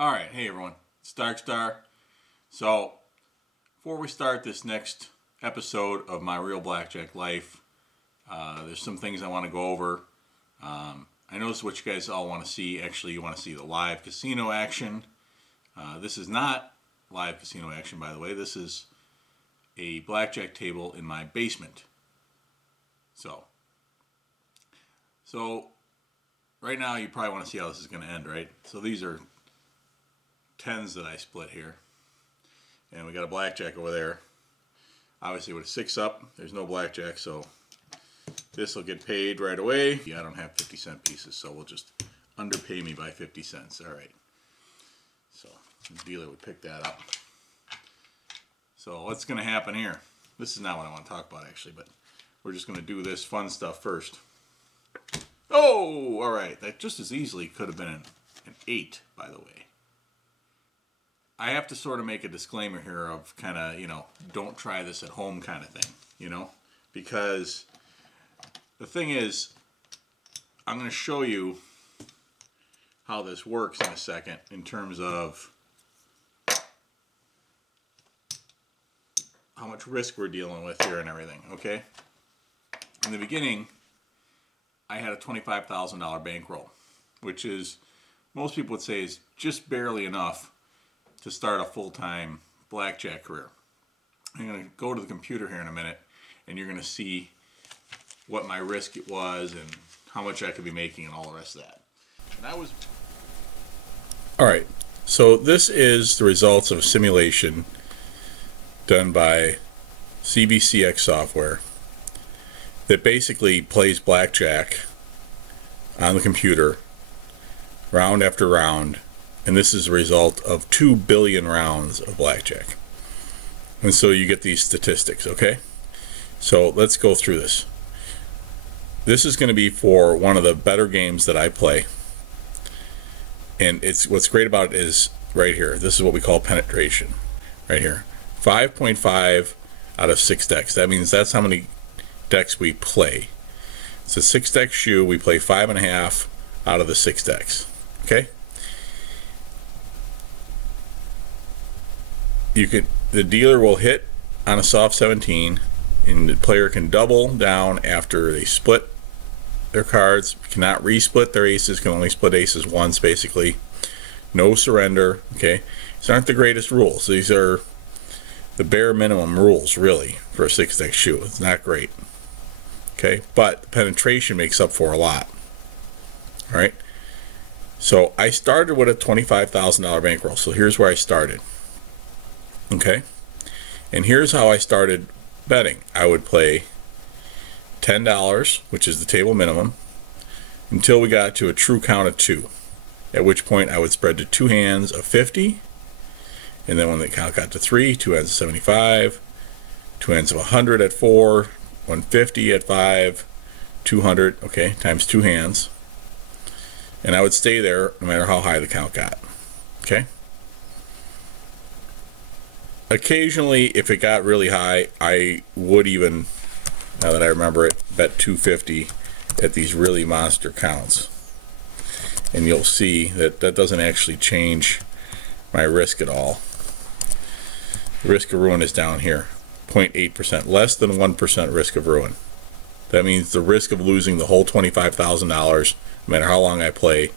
All right, hey everyone, it's Darkstar. So, before we start this next episode of my real blackjack life, there's some things I want to go over. I know this is what you guys all want to see. Actually, you want to see the live casino action. This is not live casino action, by the way. This is a blackjack table in my basement. So right now you probably want to see how this is going to end, right? So these are tens that I split here, and we got a blackjack over there. Obviously with a 6 up, there's no blackjack, so this will get paid right away. Yeah, I don't have 50-cent pieces, so we'll just underpay me by 50 cents. All right, so the dealer would pick that up. So what's going to happen here? This is not what I want to talk about actually, but we're just going to do this fun stuff first. Oh, all right, that just as easily could have been an 8, by the way. I have to sort of make a disclaimer here of kind of, don't try this at home kind of thing, because the thing is, I'm going to show you how this works in a second in terms of how much risk we're dealing with here and everything, okay? In the beginning, I had a $25,000 bankroll, which is, most people would say is just barely enough to start a full-time blackjack career. I'm going to go to the computer here in a minute, and you're going to see what my risk it was and how much I could be making and all the rest of that. And all right, so this is the results of a simulation done by CBCX software that basically plays blackjack on the computer round after round. And this is a result of 2 billion rounds of blackjack. And so you get these statistics, okay? So let's go through this. This is going to be for one of the better games that I play. And what's great about it is right here. This is what we call penetration. Right here. 5.5 out of 6 decks. That means that's how many decks we play. It's a 6-deck shoe. We play 5.5 out of the 6 decks. Okay? The dealer will hit on a soft 17, and the player can double down after they split their cards. Cannot resplit their aces, can only split aces once basically. No surrender, okay? These aren't the greatest rules. These are the bare minimum rules really for a 6-deck shoe. It's not great, okay? But the penetration makes up for a lot. All right, so I started with a $25,000 bankroll. So here's where I started. Okay, and here's how I started betting. I would play $10, which is the table minimum, until we got to a true count of 2, at which point I would spread to 2 hands of 50, and then when the count got to 3, 2 hands of 75, 2 hands of 100 at 4, 150 at 5, 200, okay, times 2 hands, and I would stay there no matter how high the count got, okay? Occasionally, if it got really high, I would even, now that I remember it, bet 250 at these really monster counts. And you'll see that that doesn't actually change my risk at all. The risk of ruin is down here, 0.8%, less than 1% risk of ruin. That means the risk of losing the whole $25,000, no matter how long I play,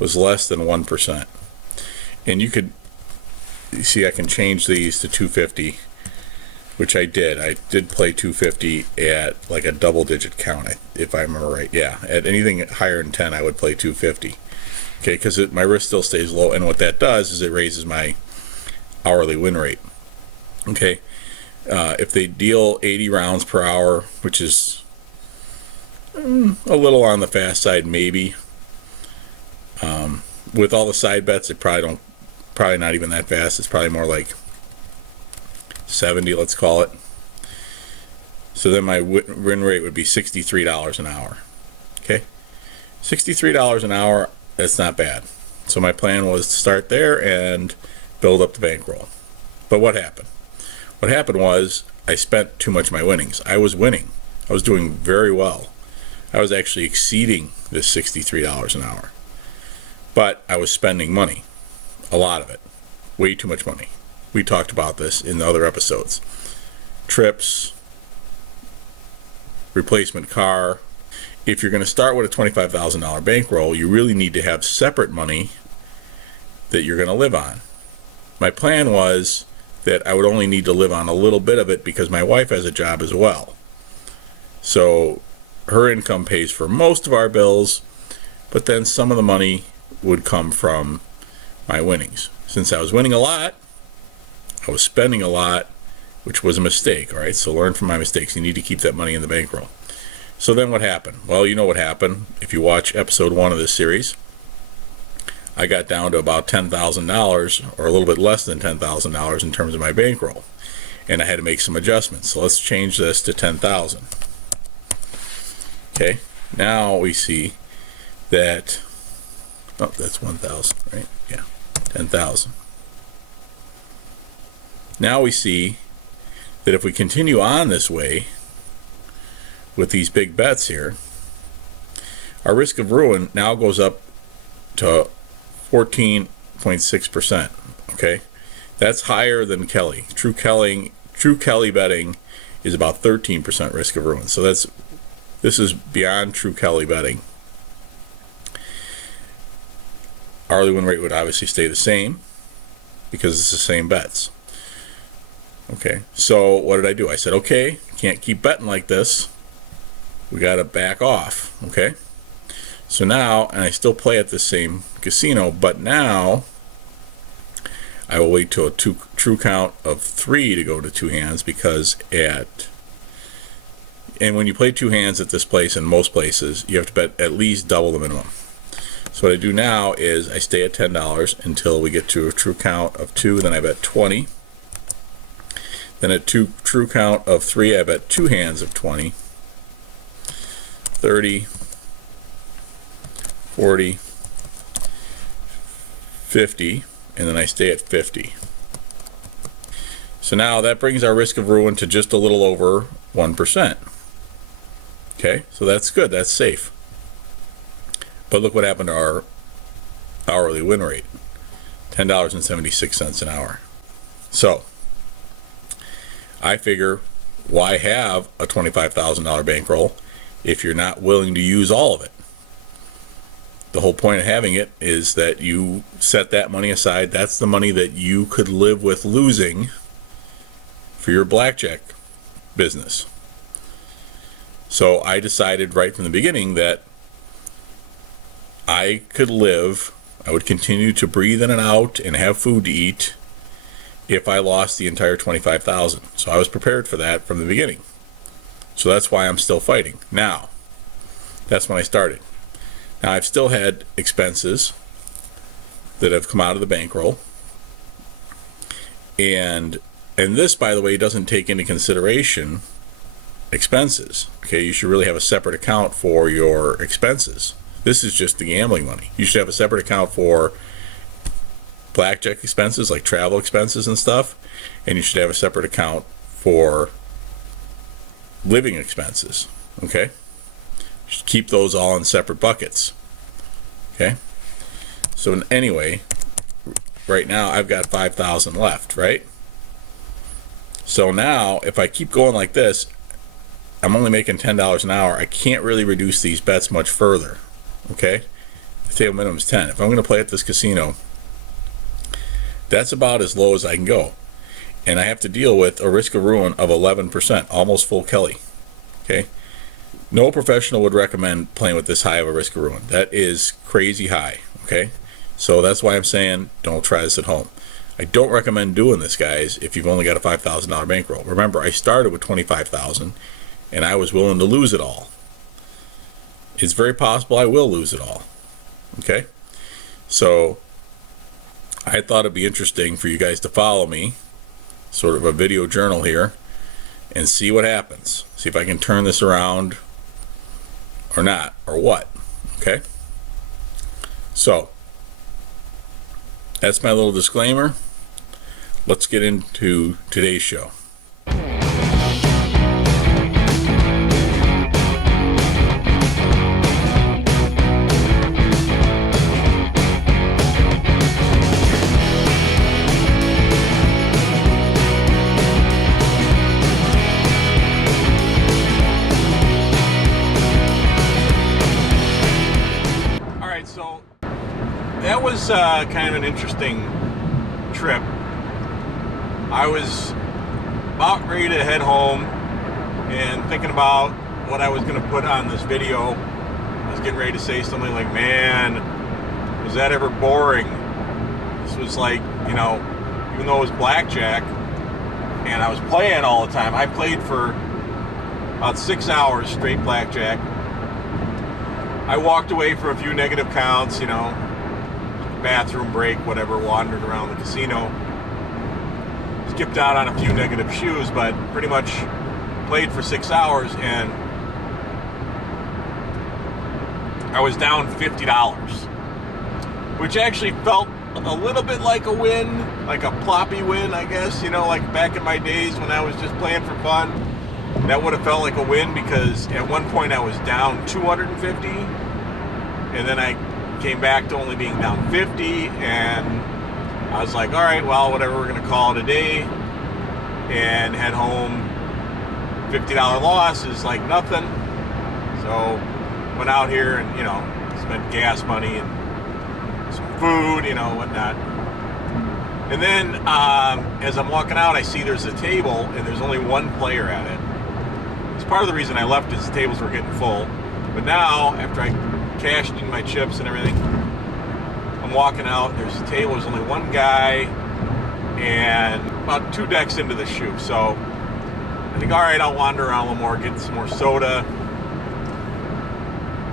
was less than 1%. And you see I can change these to 250, which I did. I did play 250 at like a double-digit count, if I remember right. Yeah, at anything higher than 10, I would play 250. Okay, because my risk still stays low, and what that does is it raises my hourly win rate. Okay, if they deal 80 rounds per hour, which is a little on the fast side, maybe. With all the side bets, it probably not even that fast. It's probably more like 70, let's call it. So then my win rate would be $63 an hour. Okay, $63 an hour, that's not bad. So my plan was to start there and build up the bankroll. But what happened? What happened was I spent too much of my winnings. I was winning. I was doing very well. I was actually exceeding this $63 an hour. But I was spending money. A lot of it. Way too much money. We talked about this in the other episodes. Trips, replacement car. If you're going to start with a $25,000 bankroll, you really need to have separate money that you're going to live on. My plan was that I would only need to live on a little bit of it because my wife has a job as well. So her income pays for most of our bills, but then some of the money would come from my winnings. Since I was winning a lot, I was spending a lot, which was a mistake, all right? So learn from my mistakes. You need to keep that money in the bankroll. So then what happened? Well, you know what happened. If you watch episode 1 of this series, I got down to about $10,000 or a little bit less than $10,000 in terms of my bankroll. And I had to make some adjustments. So let's change this to $10,000. Okay, now we see that, oh, that's 1,000, right? Yeah, 10,000. Now we see that if we continue on this way with these big bets here, our risk of ruin now goes up to 14.6%. Okay, that's higher than Kelly. True Kelly betting is about 13% risk of ruin. So this is beyond true Kelly betting. Hourly win rate would obviously stay the same because it's the same bets. Okay, so what did I do? I said, okay, can't keep betting like this. We got to back off. Okay, so now, and I still play at the same casino, but now I will wait till a true count of 3 to go to 2 hands, because and when you play 2 hands at this place and most places, you have to bet at least double the minimum. So what I do now is I stay at $10 until we get to a true count of 2, then I bet 20. Then at true count of 3, I bet 2 hands of 20, 30, 40, 50, and then I stay at 50. So now that brings our risk of ruin to just a little over 1%. Okay, so that's good, that's safe. But look what happened to our hourly win rate, $10.76 an hour. So I figure, why have a $25,000 bankroll if you're not willing to use all of it? The whole point of having it is that you set that money aside. That's the money that you could live with losing for your blackjack business. So I decided right from the beginning that I would continue to breathe in and out and have food to eat if I lost the entire $25,000. So I was prepared for that from the beginning. So that's why I'm still fighting. Now, that's when I started. Now, I've still had expenses that have come out of the bankroll. And this, by the way, doesn't take into consideration expenses. Okay, you should really have a separate account for your expenses. This is just the gambling money. You should have a separate account for blackjack expenses, like travel expenses and stuff, and you should have a separate account for living expenses. Okay, you should keep those all in separate buckets. Okay, so anyway, right now I've got 5,000 left, right? So now if I keep going like this, I'm only making $10 an hour. I can't really reduce these bets much further. Okay, the table minimum is 10. If I'm going to play at this casino, that's about as low as I can go. And I have to deal with a risk of ruin of 11%, almost full Kelly. Okay, no professional would recommend playing with this high of a risk of ruin. That is crazy high. Okay, so that's why I'm saying don't try this at home. I don't recommend doing this, guys, if you've only got a $5,000 bankroll. Remember, I started with $25,000 and I was willing to lose it all. It's very possible I will lose it all. Okay, so I thought it'd be interesting for you guys to follow me, sort of a video journal here, and see what happens. See if I can turn this around or not, or what. Okay, so that's my little disclaimer. Let's get into today's show. that was kind of an interesting trip. I was about ready to head home and thinking about what I was going to put on this video. I was getting ready to say something like, man, was that ever boring? This was like, you know, even though it was blackjack and I was playing all the time, I played for about 6 hours straight blackjack. I walked away for a few negative counts, you know, bathroom break, whatever, wandered around the casino. Skipped out on a few negative shoes, but pretty much played for 6 hours, and I was down $50, which actually felt a little bit like a win, like a ploppy win, I guess, you know, like back in my days when I was just playing for fun. That would have felt like a win, because at one point I was down 250, and then I came back to only being down 50, and I was like, all right, well, whatever, we're going to call it a day and head home. $50 loss is like nothing. So went out here and, you know, spent gas money and some food, you know, whatnot. And then as I'm walking out, I see there's a table and there's only one player at it. It's part of the reason I left is the tables were getting full. But now, after I cashed in my chips and everything, I'm walking out, there's a table, there's only one guy, and about 2 decks into the shoe. So I think, all right, I'll wander around a little more, get some more soda,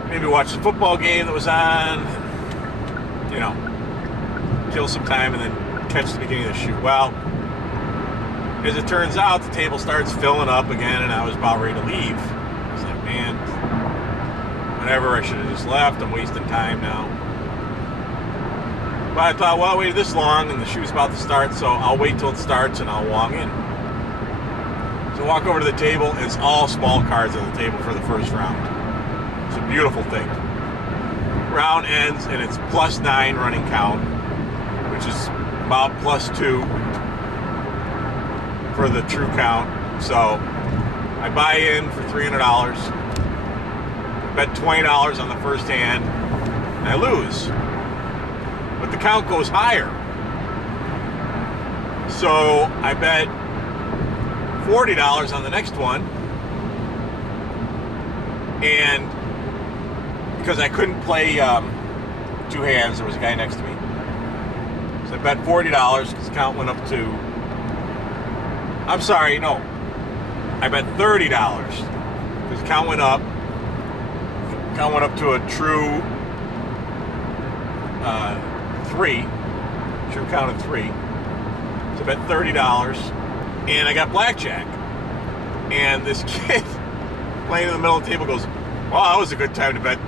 maybe watch the football game that was on, you know, kill some time and then catch the beginning of the shoe. Well, as it turns out, the table starts filling up again, and I was about ready to leave. I was like, man, whatever, I should have just left. I'm wasting time now. But I thought, well, I waited this long, and the shoe's about to start, so I'll wait till it starts, and I'll walk in. So I walk over to the table, and it's all small cards on the table for the first round. It's a beautiful thing. Round ends, and it's +9 running count, which is about +2 for the true count. So I buy in for $300, bet $20 on the first hand, and I lose. But the count goes higher. So I bet $40 on the next one, and because I couldn't play 2 hands, there was a guy next to me. So I bet $40 because the count went up to, I'm sorry, no. I bet $30 because the count went up. Count went up to a true 3. True count of 3. So I bet $30, and I got blackjack. And this kid playing in the middle of the table goes, "Well, that was a good time to bet."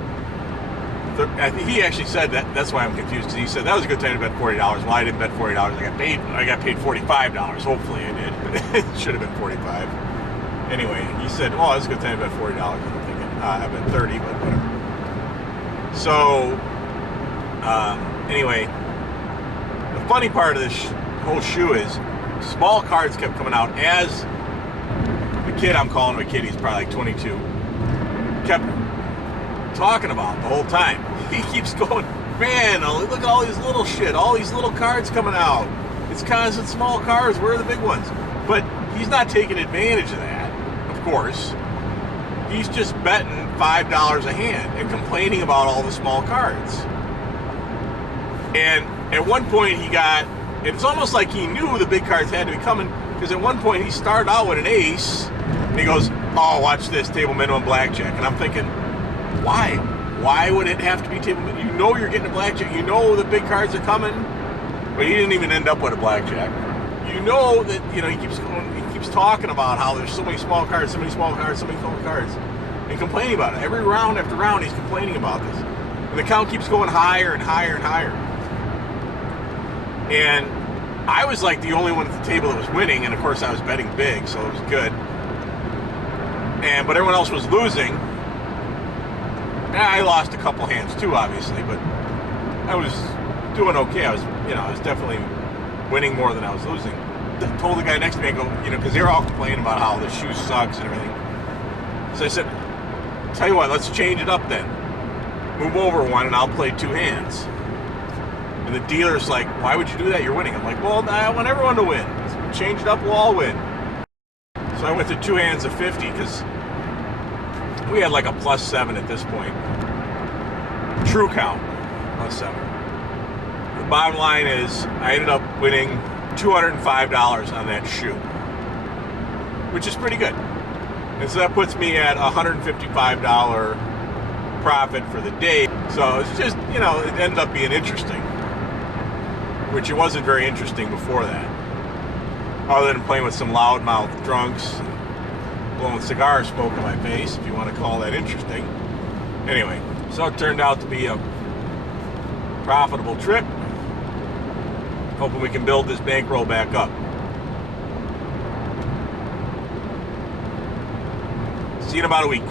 I think he actually said that. That's why I'm confused, because he said that was a good time to bet $40. Well, I didn't bet $40. I got paid $45. Hopefully, I did. It should have been $45. Anyway, he said, "Oh, it's a good time to bet $40." I'm thinking, I bet $30, but whatever. So, anyway, the funny part of this whole shoe is small cards kept coming out as the kid, I'm calling him a kid, he's probably like 22, kept talking about the whole time. He keeps going, man, look at all these little shit, all these little cards coming out. It's constant small cards, where are the big ones? But he's not taking advantage of that, of course. He's just betting $5 a hand and complaining about all the small cards. And at one point it's almost like he knew the big cards had to be coming, because at one point he started out with an ace, and he goes, "Oh, watch this, table minimum blackjack." And I'm thinking, why? Why would it have to be table minimum? You know you're getting a blackjack. You know the big cards are coming. But he didn't even end up with a blackjack. You know that, you know, he keeps talking about how there's so many small cards, so many small cards, so many small cards, and complaining about it. Every round after round, he's complaining about this. And the count keeps going higher and higher and higher. And I was like the only one at the table that was winning, and of course I was betting big, so it was good. But everyone else was losing. And I lost a couple hands too, obviously, but I was doing okay. I was definitely winning more than I was losing. I told the guy next to me, I go, because they were all complaining about how the shoe sucks and everything. So I said, tell you what, let's change it up then. Move over one and I'll play 2 hands. And the dealer's like, why would you do that? You're winning. I'm like, well, I want everyone to win. Change it up, we'll all win. So I went to 2 hands of 50 because we had like a +7 at this point. True count, +7. The bottom line is I ended up winning $205 on that shoe, which is pretty good. And so that puts me at $155 profit for the day. So it's just, you know, it ended up being interesting, which it wasn't very interesting before that. Other than playing with some loudmouth drunks and blowing cigar smoke in my face, if you want to call that interesting. Anyway, so it turned out to be a profitable trip. Hoping we can build this bankroll back up. See you in about a week.